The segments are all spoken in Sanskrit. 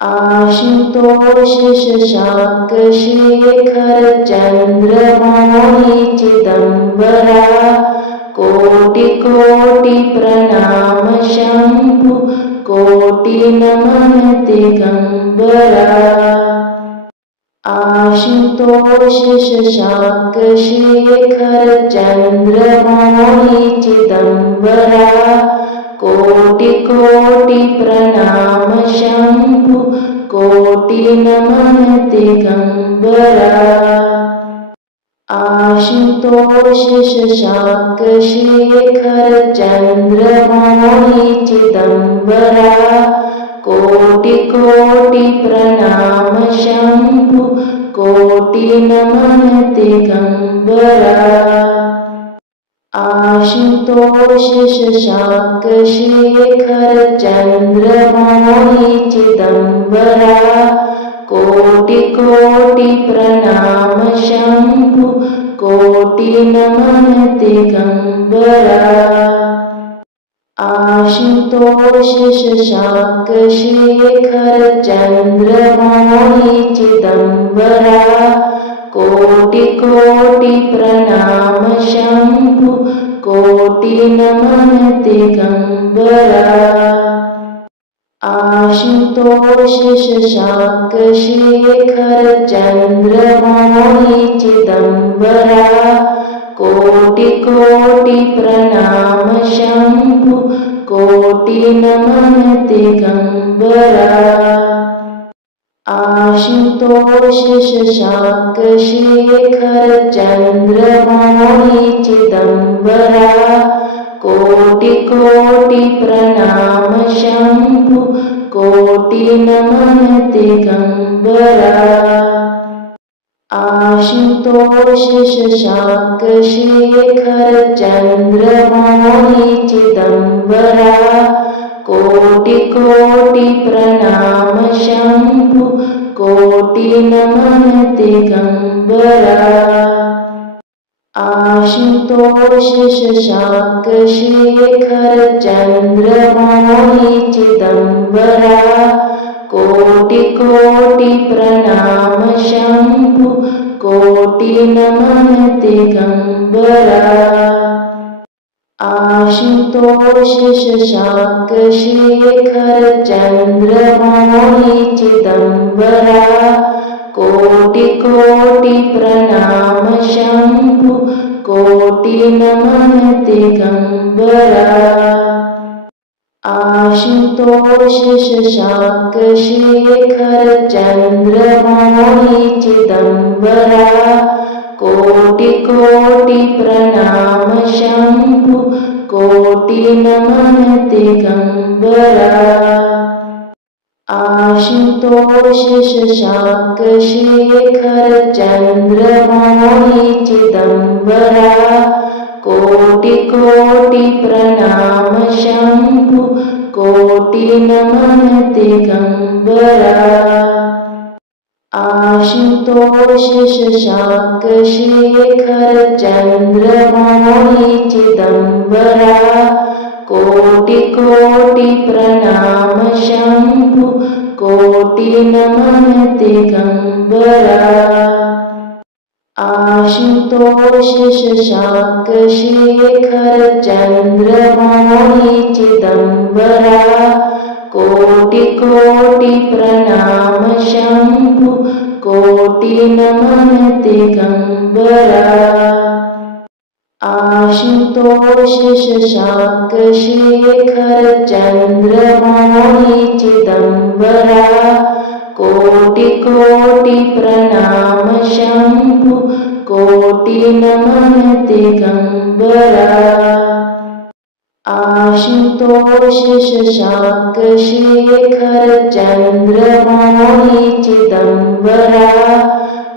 आशुतोष शशांक शेखर चंद्रमौळी चिदंबरा कोटि कोटि प्रणाम शंभु कोटि नमन दिगंबरा आशुतोष शशांक शेखर चंद्रमौळी चिदंबरा कोटि कोटि प्रणाम शंभु कोटि नमन दिगंबरा आशुतोष शशांक शेखर चंद्रमौळी चिदंबरा कोटि कोटि प्रणाम शंभु कोटि नमन दिगंबरा आशुतोष शशांक शेखर चंद्रमौळी चिदंबरा कोटि कोटि प्रणाम शंभु कोटि नमन दिगंबरा आशुतोष शशांक शेखर चंद्रमौळी चिदंबरा कोटि कोटि प्रणाम शंभु कोटि नमन दिगंबरा आशुतोष शशांक शेखर चंद्रमौळी चिदंबरा कोटि कोटि प्रणाम शंभु कोटि नमन दिगंबरा आशुतोष शशांक शेखर चंद्रमौळी चिदंबरा कोटि कोटि प्रणाम शंभु कोटि नमन दिगंबरा आशुतोष शशांक शेखर चंद्रमौळी चिदंबरा कोटि कोटि प्रणाम शंभु कोटि नमन दिगंबरा आशुतोष शशांक शेखर चंद्रमौळी चिदंबरा कोटि कोटि प्रणाम शंभु कोटि नमन दिगंबरा आशुतोष शशांक शेखर चंद्रमौळी चिदंबरा कोटि कोटि प्रणाम शंभु कोटि नमन दिगंबरा आशुतोष शशांक शेखर चंद्रमौळी चिदंबरा कोटि कोटि प्रणाम शंभु कोटि नमन दिगंबरा आशुतोष शशांक शेखर चंद्रमौळी चिदंबरा कोटि कोटि प्रणाम शंभु कोटि नमन दिगंबरा आशुतोष शशांक शेखर चंद्रमौळी चिदंबरा कोटि कोटि प्रणाम शंभु कोटि नमन दिगंबरा आशुतोष शशांक शेखर चंद्रमौळी चिदंबरा कोटि कोटि प्रणाम शंभु कोटि नमन दिगंबरा आशुतोष शशांक शेखर चंद्रमौळी चिदंबरा कोटि कोटि प्रणाम शंभु कोटि नमन दिगंबरा आशुतोष शशांक शेखर चंद्रमौळी चिदंबरा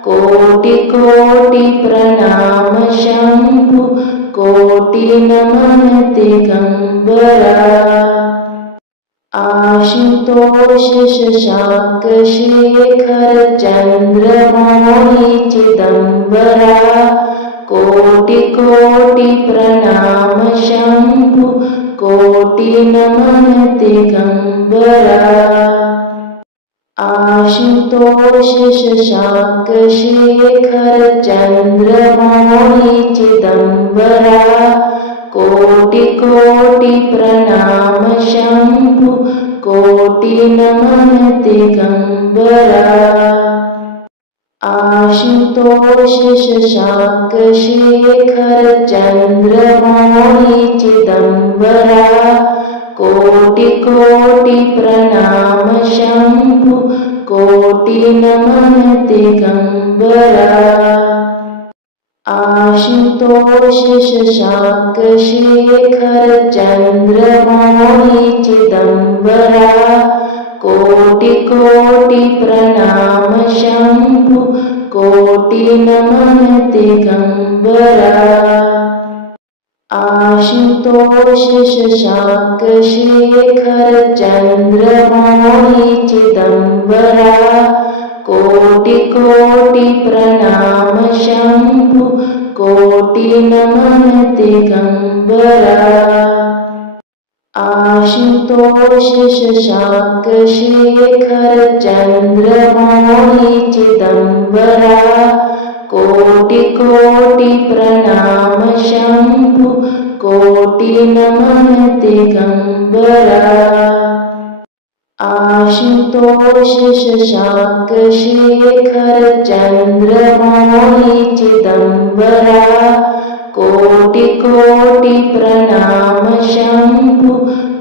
कोटि कोटि प्रणाम शंभु कोटि नमन दिगंबरा आशुतोष शशांक शेखर चंद्रमौळी चिदंबरा कोटि कोटि प्रणाम शंभु कोटि नमन दिगंबरा आशुतोष शशांक शेखर चंद्रमौळी चिदंबरा कोटि कोटि प्रणाम शंभु कोटि नमन दिगंबरा आशुतोष शशांक शेखर चंद्रमौळी चिदंबरा कोटि कोटि प्रणाम शंभु कोटि नमन दिगंबरा आशुतोष शशांक शेखर चंद्रमौळी चिदंबरा कोटि कोटि प्रणाम शंभु कोटि नमन दिगंबरा आशुतोष शशांक शेखर चंद्रमौळी चिदंबरा कोटि कोटि प्रणाम शंभु कोटि नमन दिगंबरा आशुतोष शशांक शेखर चंद्रमौळी चिदंबरा कोटि कोटि प्रणाम शंभु कोटि नमन दिगंबरा आशुतोष शशांक शेखर चंद्रमौळी चिदंबरा कोटि कोटि प्रणाम शंभु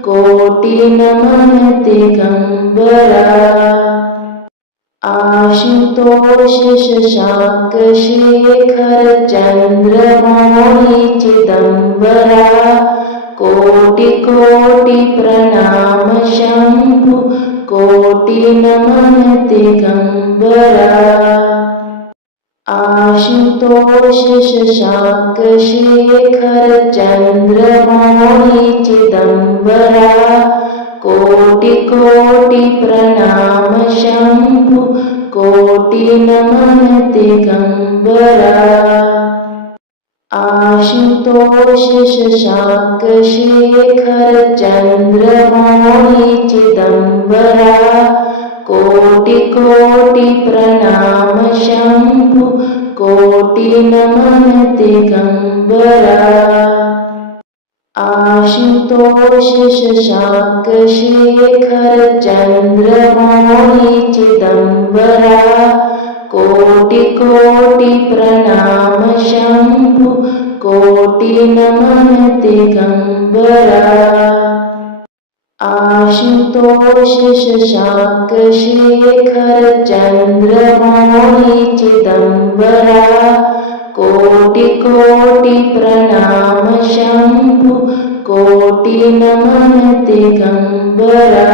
कोटि नमन दिगंबरा आशुतोष शशांक शेखर चंद्रमौळी चिदंबरा कोटि कोटि प्रणाम शंभु कोटि नमन दिगंबरा आशुतोष शशांक शेखर चंद्रमौळी चिदंबरा कोटि कोटि प्रणाम शंभु कोटि नमन दिगंबरा आशुतोष शशांक शेखर चंद्रमौळी चिदंबरा कोटि कोटि प्रणाम शंभु कोटि नमन दिगंबरा आशुतोष शशांक शेखर चंद्रमौळी चिदंबरा कोटि कोटि प्रणाम शंभु कोटि नमन दिगंबरा आशुतोष शशांक शेखर चंद्रमौळी चिदंबरा कोटि कोटि प्रणाम शंभु कोटि नमन दिगंबरा